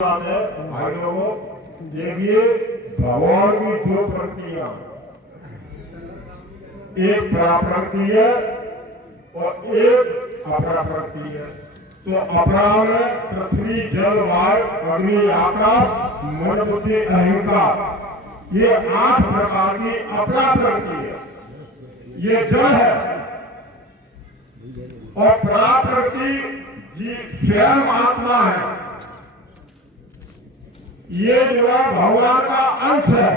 भाई लोगों देखिए, भगवान की दो प्रकृतियां, एक प्राकृति है और एक अप्राकृति है। तो अपरा में पृथ्वी, जल, वायु, अग्नि, आकाश, मन, बुद्धि, अहंकार, ये 8 प्रकार की अपरा प्रकृति है, ये जड़ है। और प्राकृति स्वयं आत्मा है, ये जो है भगवान का अंश है।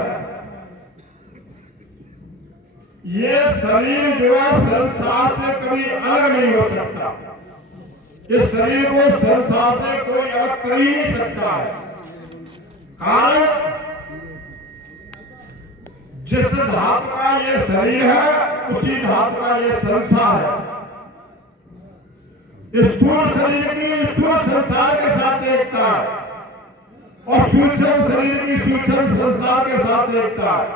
ये शरीर जो है संसार से कभी अलग नहीं हो सकता, इस शरीर को संसार से कोई अलग कर ही नहीं सकता है। कारण जिस धातु का ये शरीर है उसी धातु का ये संसार है। स्थूल शरीर की स्थूल संसार के साथ एकता है और सूक्ष्म शरीर की सूक्ष्म संसार के साथ एकता है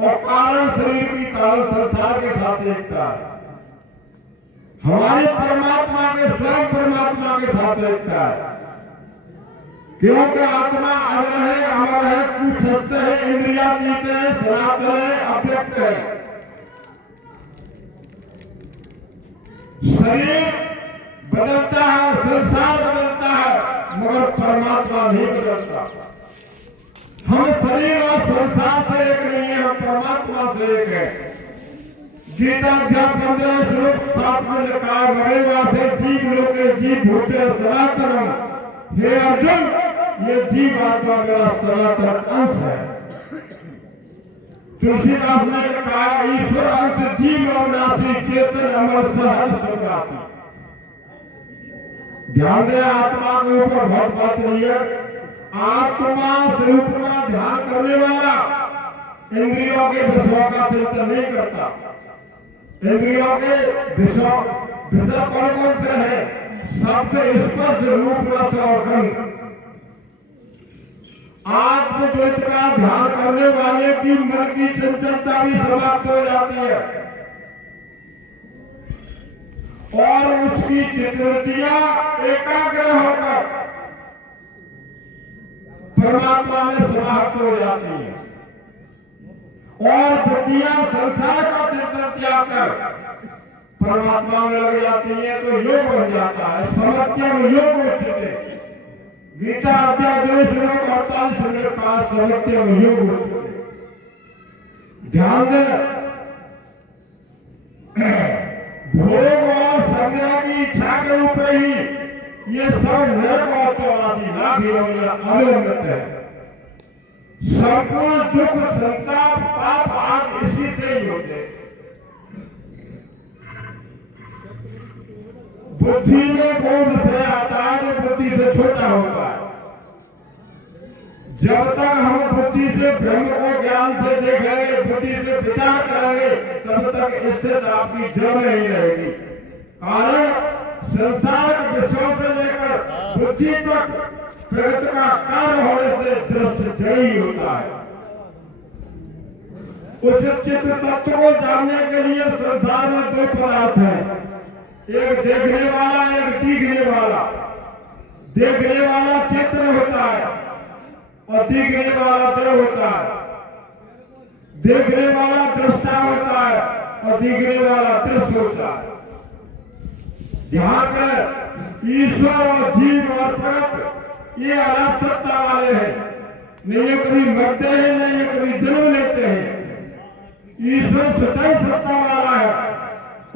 और कारण शरीर की कारण संसार के साथ एकता है। हमारे परमात्मा के स्वयं परमात्मा के साथ एकता है, क्योंकि आत्मा अजर है, अमर है, कुछ है, इंद्रियातीत है, सनातन है, अव्यक्त है। शरीर बदलता है, संसार बदलता है, मगर परमात्मा नहीं बदलता। हम शरीर और संसार से एक नहीं है, हम परमात्मा से एक है। गीता अध्याय 15 श्लोक 7 में लिखा है, मरेगा से जीव लोके जीव भूते सनातनम। हे अर्जुन, ये जीव आत्मा मेरा सनातन अंश है। तुलसीदास ने लिखा है, ईश्वर अंश जीव अविनाशी, चेतन अमर सहज प्रकाशी। ध्यान दें, आत्मा के ऊपर बहुत बात नहीं है। आत्मा स्वरूप का ध्यान करने वाला इंद्रियों के विषयों का चिंतन नहीं करता। इंद्रियों के विषय कौन कौन से है? शब्द, स्पर्श, रूप, रस और गंध। आत्मज्योत का ध्यान करने वाले की मन की चंचलता भी समाप्त हो जाती है और उसकी चित्रवृत्तियां एकाग्र होकर परमात्मा में समाप्त हो जाती है और वृत्तियां संसार का चिंतन त्याग कर परमात्मा में लग जाती है, तो योग बन जाता है। समर्थ्यम योग उच्यते। गीता अध्याय 2 श्लोक 48 में कहा, समर्थ्यम योग उच्यते। ध्यान दें, भोग और संग्रह की इच्छा के ऊपर ही ये सब नरक और 84 लाख योनियां अवलंबित है। संपूर्ण दुख, संताप, पाप आग इसी से ही होते। बुद्धि में बोध से आता है, जो बुद्धि से छोटा होता है। जब तक हम बुद्धि से ब्रह्म को ज्ञान से देखेंगे, बुद्धि से विचार करेंगे, तब तक स्थित आपकी जड़ नहीं रहेगी। कारण संसार के विषयों से लेकर बुद्धि तक प्रगति का कार्य होने से दृष्ट जड़ ही होता है। उस चित्र तत्व को जानने के लिए संसार में 2 पदार्थ हैं, एक देखने वाला, एक दिखने वाला। देखने वाला चित्र होता है और दिखने वाला जड़ होता है। देखने वाला दृष्टा होता है और दिखने वाला दृश्य होता है। ध्यान करें, ईश्वर और जीव और प्रगति ये अलग सत्ता वाले हैं। नहीं ये कभी मरते हैं, नहीं ये कभी जन्म लेते हैं। ईश्वर सच्चाई सत्ता वाला है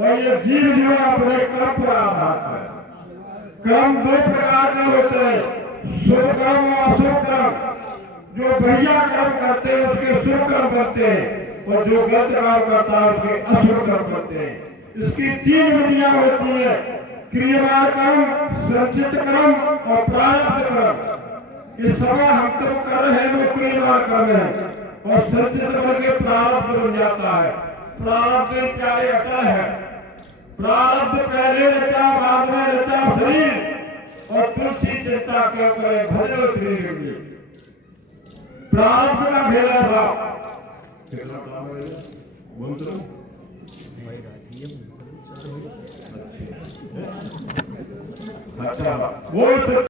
और ये जीव जो है अपने कर्म पर आधारित है। कर्म 2 प्रकार के होते हैं, शुभ कर्म और अशुभ कर्म। जो बढ़िया कर्म करते हैं उसके शुभ कर्म करते हैं और जो गलत कर्म करता है उसके अशुभ कर्म करते हैं। इसकी 3 विधियां होती है, क्रियावान कर्म, संचित कर्म और प्रारब्ध कर्म। इस समय हम तो कर रहे हैं वो क्रियावान कर्म है और संचित करके प्रारब्ध बन जाता है। प्रारब्ध प्यारे अटल है। प्रारब्ध पहले रचा, बाद में रचा शरीर और तुलसी चिंता क्यों करे, भजो श्री योगी। प्रारब्ध का भेदा था। अच्छा, वो